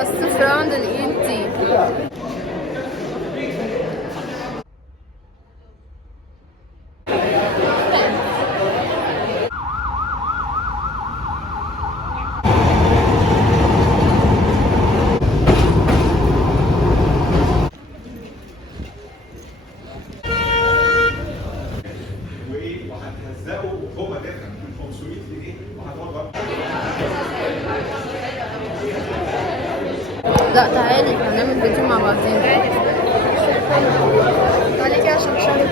الصفراء عند الإنتي. وهتهزقه وهو دافع 500 جنيه وهتقعد بقى. لا تعالي هنعمل فيديو مع بعضين. تعالي كده عشان شعرك.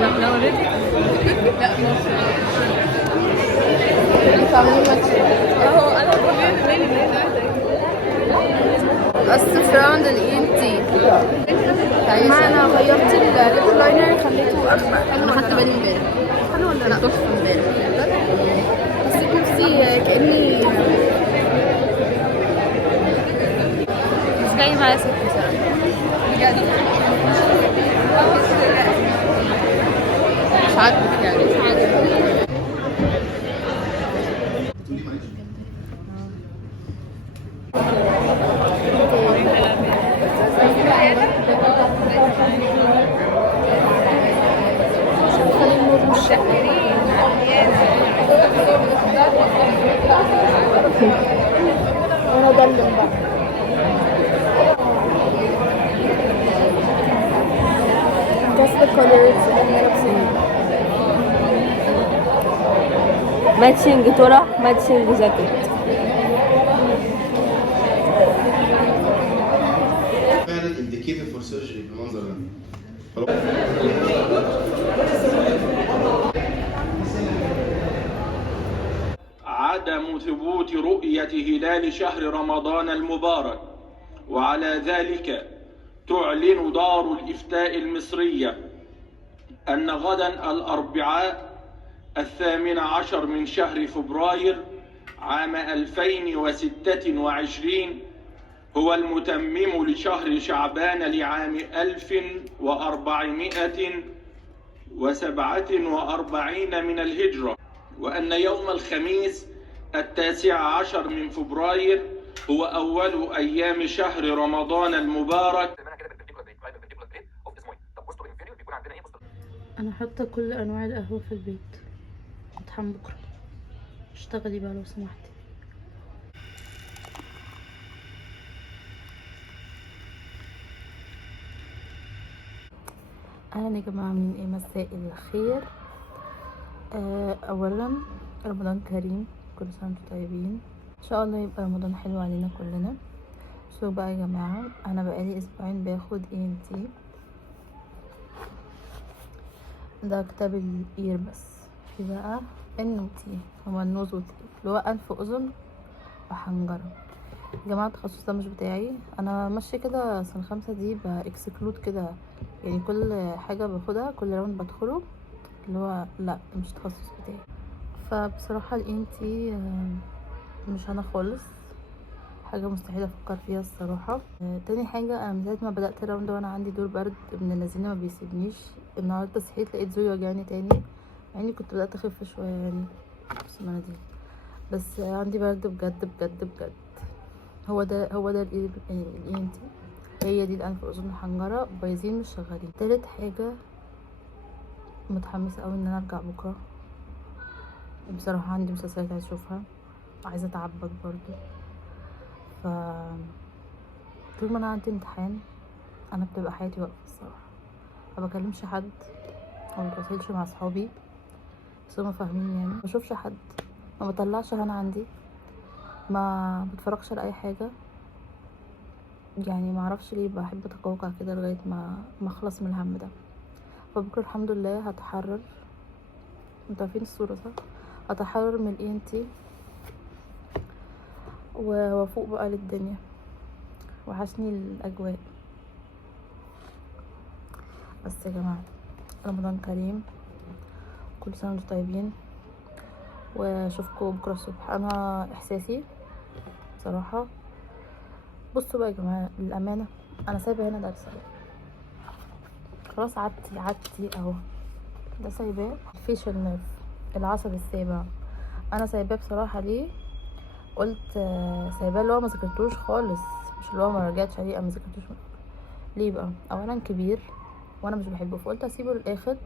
لا اوريدي. لا انتوا عاملين ماتش اهو. انا الصفراء عند الإنتي. ما انا غيرت الليب لاينر خليته اغمق. انا خدت بالي امبارح. حلو ولا لا لا؟ تحفه امبارح. حسيت نفسي كاني مش جاي معايا ست بصراحه بجد. مش عاجبك يعني؟ مش عاجبك. خلي النور مش وانا ضلم بقى. Just the colors and everything. ماتشنج ترى ماتشنج جاكيت. فعلا انديكيتور فور سيرجري بالمنظر ده. عدم ثبوت رؤية هلال شهر رمضان المبارك، وعلى ذلك تعلن دار الإفتاء المصرية أن غدا الأربعاء 18 من شهر فبراير عام 2026 هو المتمم لشهر شعبان لعام 1447 من الهجرة، وأن يوم الخميس 19 من فبراير هو أول أيام شهر رمضان المبارك. انا حاطه كل انواع القهوه في البيت. هطحن بكره. اشتغلي بقى لو سمحتي. اهلا يا جماعه، عاملين ايه؟ مساء الخير. اولا رمضان كريم، كل سنه وانتم طيبين. ان شاء الله يبقى رمضان حلو علينا كلنا. شو بقى يا جماعه، انا بقالي اسبوعين باخد ENT. ده كتاب الاير، بس في بقى NOT، هو النوز والتي اللي هو انف واذن وحنجره. يا جماعه التخصص ده مش بتاعي، انا ماشيه كده سنه 5 دي باكسكلود كده، يعني كل حاجه باخدها كل راوند بدخله اللي هو لا مش تخصص بتاعي. فبصراحه الENT مش انا خالص، حاجه مستحيل افكر فيها الصراحه. تاني حاجه، انا من ساعه ما بدات الراوند وانا عندي دور برد ابن الذين ما بيسيبنيش. النهارده صحيت لقيت زوري وجعني تاني، مع اني كنت بدات اخف شويه يعني بس المناديل، بس عندي برد بجد بجد بجد. هو ده الENT، هي دي الانف واذن الحنجره بايظين مش شغالين. تالت حاجه، متحمسه قوي ان انا ارجع بكره. بصراحه عندي مسلسلات عايزه اشوفها، عايزه اتعبد برضو. ف طول ما انا عندي امتحان انا بتبقى حياتي واقفه الصراحه، ما بكلمش حد، ما بتواصلش مع اصحابي، بس هما فاهمين يعني. ما بشوفش حد، ما بطلعش هنا عندي، ما بتفرجش على اي حاجه، يعني ما اعرفش ليه بحب اتقوقع كده لغايه ما اخلص من الهم ده. فبكره الحمد لله هتحرر. انتوا عارفين الصوره صح؟ هتحرر من الENT وافوق بقى للدنيا. وحشني الاجواء. بس يا جماعه رمضان كريم، كل سنه وانتم طيبين، واشوفكم بكره الصبح. انا احساسي بصراحه، بصوا بقى يا جماعه للامانه، انا سايبه هنا درس خلاص، عدتي اهو. ده سايباه الفيشل نيرف، العصب السابع. انا سايباه بصراحه ليه؟ قلت سايباه اللي هو ما ذاكرتوش خالص، مش اللي هو ما رجعتش عليه، ما ذاكرتوش. ليه بقى؟ اولا كبير وانا مش بحبه، فقلت اسيبه للاخر.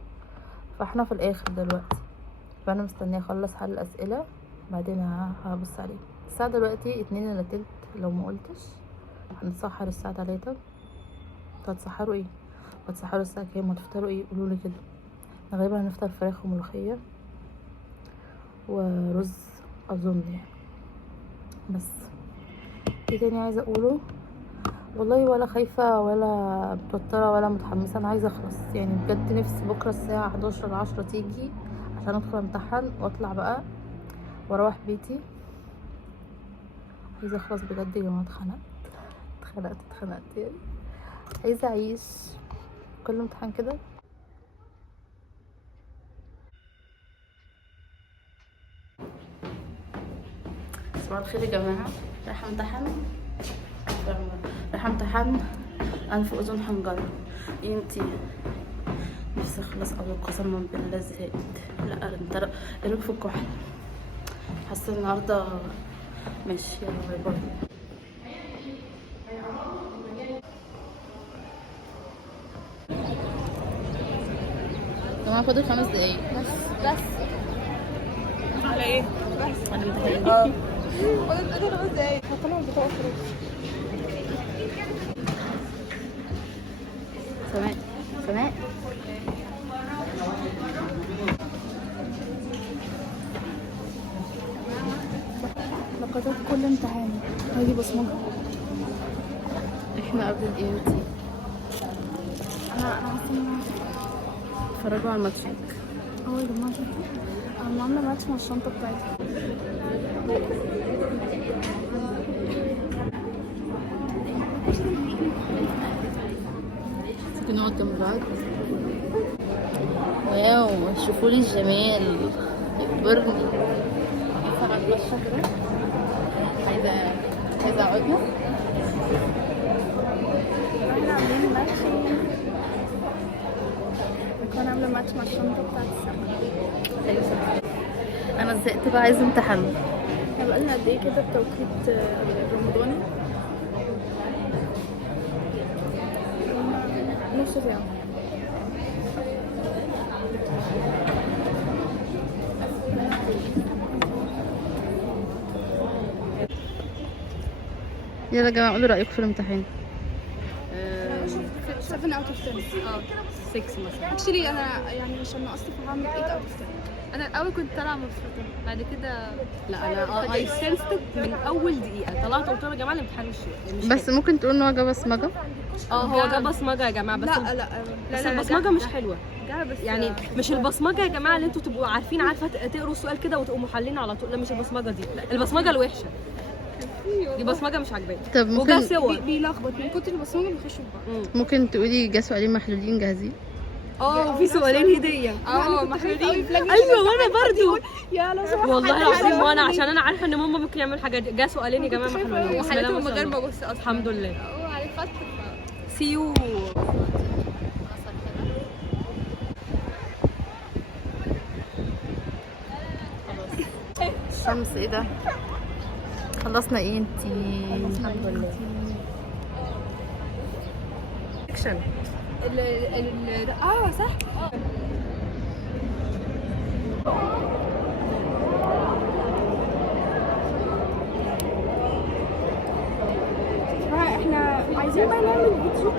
فاحنا في الاخر دلوقتي، فانا مستنيه اخلص حل الاسئله بعدين هبص عليه. الساعه دلوقتي 2:03 لو ما قلتش. هنتسحر الساعه 3. هتسحروا ايه؟ هتسحروا الساعه كام؟ هتفطروا ايه؟ قولولي كده. غالبا هنفطر فراخ وملوخيه ورز اظن يعني. بس ايه تاني عايزه اقوله؟ والله ولا خايفه ولا متوتره ولا متحمسه، انا عايزه اخلص يعني بجد. نفسي بكره الساعه 11 10 تيجي عشان ادخل امتحن واطلع بقى واروح بيتي. عايزه اخلص بجد يا جماعه. اتخنقت يعني. عايزه اعيش كل امتحان كده. صباح الخير يا جماعه. رايحه امتحن انف واذن حنجره. انتي نفسي اخلص اول قسما بالله زهقت. لا انت ايه في الكحل؟ حاسه النهارده ماشي. يلا باي باي. جماعه فاضل 5 دقايق بس على ايه؟ بس انا متهيألي فاضل 5 دقايق. هطلع بطاقة فلوس. سماء لقطات كل امتحان. هاجي بصمجة. احنا قبل الENT. انا حاسه ان اتفرجوا على الماتشات. يا جماعه انا عامله ماتش مع الشنطه بتاعتي. ممكن نقعد جنب بعض. واو شوفوا لي الجمال يكبرني. ينفع اتمشى كده؟ عايزه اقعدنا. احنا عاملين ماتش. كنا عامله ماتش مع الشنطه بتاعت السما. انا زهقت بقى، عايزه امتحان. احنا بقالنا قد ايه كده بتوقيت رمضاني؟ نص ساعه. يلا يا جماعه قولوا رايكم في الامتحان. 7 out of 10. 6 مثلا. اكشلي انا يعني عشان نقصت فهعمل 8 out of 10. انا الاول كنت طالعه مبسوطه، بعد كده لا انا اي سنسد من اول دقيقه طلعت قلت لهم يا جماعه الامتحان مش بس ممكن تقول ان هو جاب بصمجه. هو ده بصمجه يا جماعه. بس بس البصمجه مش حلوه يعني. مش البصمجه يا جماعه اللي انتوا تبقوا عارفه تقروا السؤال كده وتقوموا حلين على طول. لا مش البصمجه دي، البصمجه الوحشه دي بصمجه مش عاجباني. طب ممكن بيلخبط من كتر البصمجه بيخشوا في بعض. ممكن تقولي جه سؤالين محلولين جاهزين؟ وفي سؤالين هديه. محلولين. ايوه وانا برضو يا لو سمحت والله العظيم. وانا عشان انا عارفه ان ماما ممكن يعمل حاجه دي. جه سؤالين يا جماعه محلولين وحليتهم من غير ما ابص اصلا. الحمد لله. عليك خط. سي يو. الشمس ايه ده؟ خلصنا ايه انتي؟ الحمد لله. اكشن. صح. احنا عايزين بقى نعمل فيديو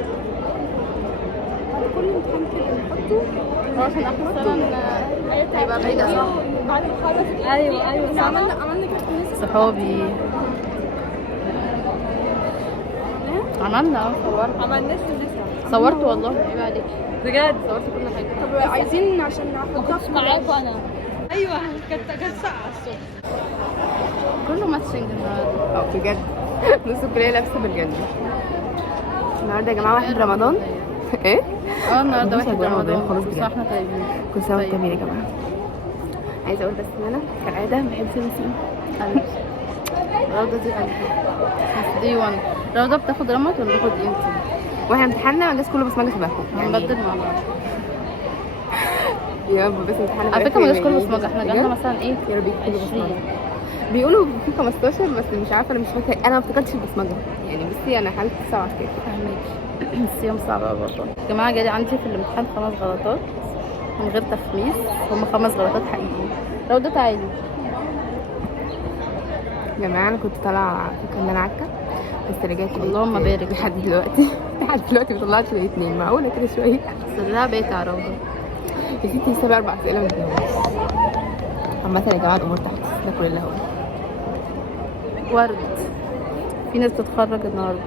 بعد كل امتحان كده نحطه عشان اخر سنه هيبقى بعيد صح؟ بعد ما نخلص. ايوه احنا عملنا كده. صحابي عملنا عملناش صورت والله. عيب عليك بجد. صورت كل حاجه. طب عايزين عشان نحطها في معاكوا انا. ايوه كانت ساقعه الصبح. كله ماتشنج النهارده. بجد نص الكلية لابسة بالجد. النهارده يا جماعة 1 رمضان. ايه؟ النهارده 1 رمضان رمضان. خلاص بس بجد. احنا طيبين. كل سنة وانتم طيبين يا جماعة. عايزة اقول بس ان انا كالعادة ما بحبش النسيم. روضة دي قلبي. دي 1 روضة بتاخد رمض ولا بتاخد ENT؟ واحنا امتحاننا الناس كله بصمجة شبهكم هنبدل مع بعض. يا رب بس امتحاننا على فكرة مالناش كله بصمجة، احنا جالنا مثلا ايه يا رب كله 20. بصمجة. بيقولوا في 15 بس مش عارفه، انا مش فاكره، انا ما افتكرتش البصمجه يعني. بصي انا حالتي 7 كده. فاهمك. الصيام صعب قوي برضه يا جماعه. جالي عندي في الامتحان 5 غلطات من غير تخميس، هم 5 غلطات حقيقيين. لو ده تعالي يا جماعه انا كنت طالعه فاكره ان انا عكه، بس رجعت اللهم بارك. لحد دلوقتي لحد دلوقتي ما طلعتش ل 2. معقوله كده شويه؟ سرها بقيت على روضه. يا ستي لسه بقى 4 اسئله ما جاوبتش. عامه يا جماعه الامور تحت، ده كل اللي هقوله. ورد، في ناس بتتخرج النهارده.